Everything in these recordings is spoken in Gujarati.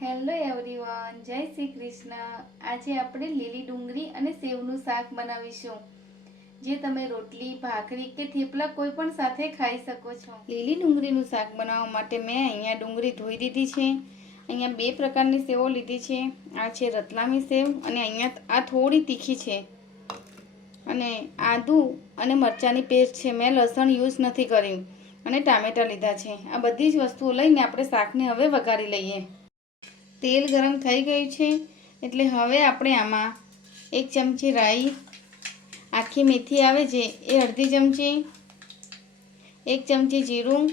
હેલો એવરીવન જય શ્રી કૃષ્ણ. આજે આપણે લીલી ડુંગળી અને સેવનું શાક બનાવીશું. જે તમે રોટલી, ભાખરી કે થેપલા કોઈ પણ સાથે ખાઈ શકો છો. લીલી ડુંગળીનું શાક બનાવવા માટે મેં અહીંયા ડુંગળી ધોઈ દીધી છે. અહીંયા બે પ્રકારની સેવો લીધી છે. આ છે રતલામી સેવ અને અહીંયા આ થોડી તીખી છે. અને આદું અને મરચાંની પેસ્ટ છે. મેં લસણ યુઝ નથી કર્યું. અને ટામેટાં લીધા છે. આ બધી જ વસ્તુઓ લઈને આપણે શાકને હવે વઘારી લઈએ. તેલ ગરમ થઈ ગયું છે એટલે હવે આપણે આમાં એક ચમચી રાઈ, આખી મેથી આવે છે એ અડધી ચમચી, એક ચમચી જીરું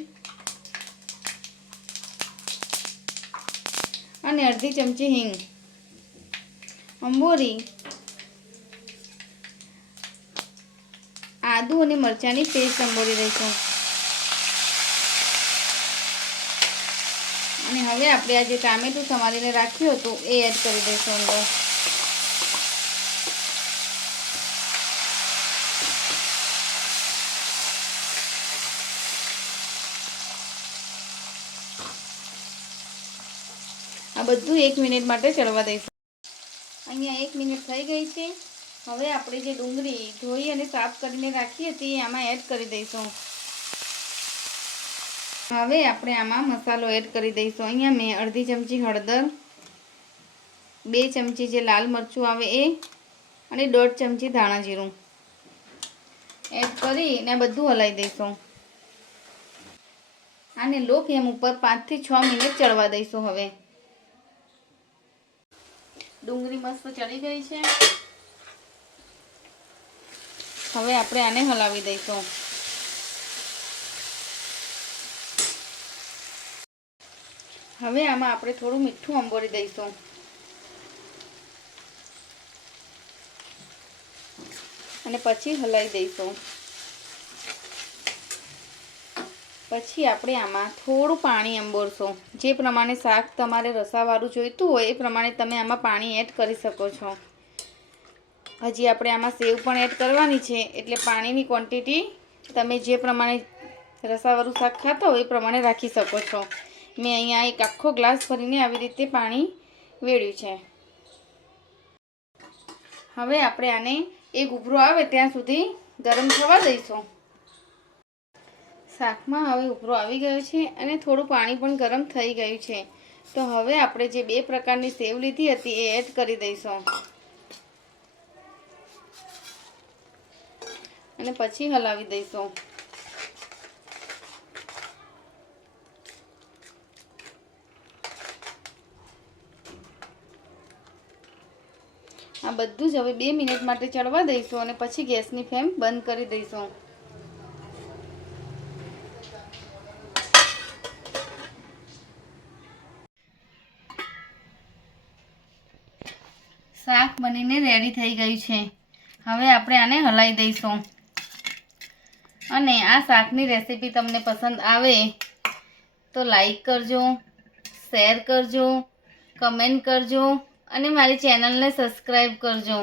અને અડધી ચમચી હિંગ. અંબોરી, આદુ અને મરચાંની પેસ્ટ અંબોરી દઈશું અને હવે આપણે આ ટામેટું સમારીને રાખ્યું હતું એ એડ કરી દઈશું અંદર. આ બધું એક મિનિટ માટે ચડવા દઈશું. અહીંયા એક મિનિટ થઈ ગઈ છે. હવે આપણે જે ડુંગળી ધોઈ અને સાફ કરીને રાખી હતી એમાં એડ કરી દઈશું. હવે આપણે આમાં મસાલો એડ કરી દઈશું. અહીંયા મેં અડધી ચમચી હળદર, બે ચમચી જે લાલ મરચું આવે એ, અને દોઢ ચમચી ધાણા જીરું. એડ કરીને બધું હલાવી દઈશું. આને લો ફ્લેમ ઉપર પાંચથી છ મિનિટ ચડવા દઈશું હવે. ડુંગળી મસ્ત ચડી ગઈ છે. હવે આપણે આને હલાવી દઈશું. હવે આમાં આપણે થોડું મીઠું અંબોરી દઈશું. અને પછી હલાવી દઈશું. પછી આપણે આમાં થોડું પાણી અંબોરશું. જે પ્રમાણે શાક તમારે રસાવાળું જોઈતું હોય, એ પ્રમાણે તમે આમાં પાણી એડ કરી શકો છો. હજી આપણે આમાં સેવ પણ એડ કરવાની છે, એટલે પાણીની ક્વોન્ટિટી તમે જે પ્રમાણે રસાવાળું શાક ખાતા હોય, એ પ્રમાણે રાખી શકો છો. મેં અહીંયા એક આખો ગ્લાસ ભરીને આવી રીતે પાણી વેળ્યું છે. હવે આપણે આને એક ઉભરો આવે ત્યાં સુધી ગરમ થવા દઈશું. શાકમાં હવે ઉભરો આવી ગયો છે અને થોડું પાણી પણ ગરમ થઈ ગયું છે. તો હવે આપણે જે બે પ્રકારની સેવ લીધી હતી એ એડ કરી દઈશું. અને પછી હલાવી દઈશું. આ બધું જ હવે બે મિનિટ માટે ચડવા દઈશું અને પછી ગેસની ફ્લેમ બંધ કરી દઈશું. શાક બનીને રેડી થઈ ગયું છે. હવે આપણે આને હલાવી દઈશું. અને આ શાકની રેસીપી તમને પસંદ આવે તો લાઈક કરજો શેર કરજો કમેન્ટ કરજો. અને મારી ચેનલને સબસ્ક્રાઈબ કરજો.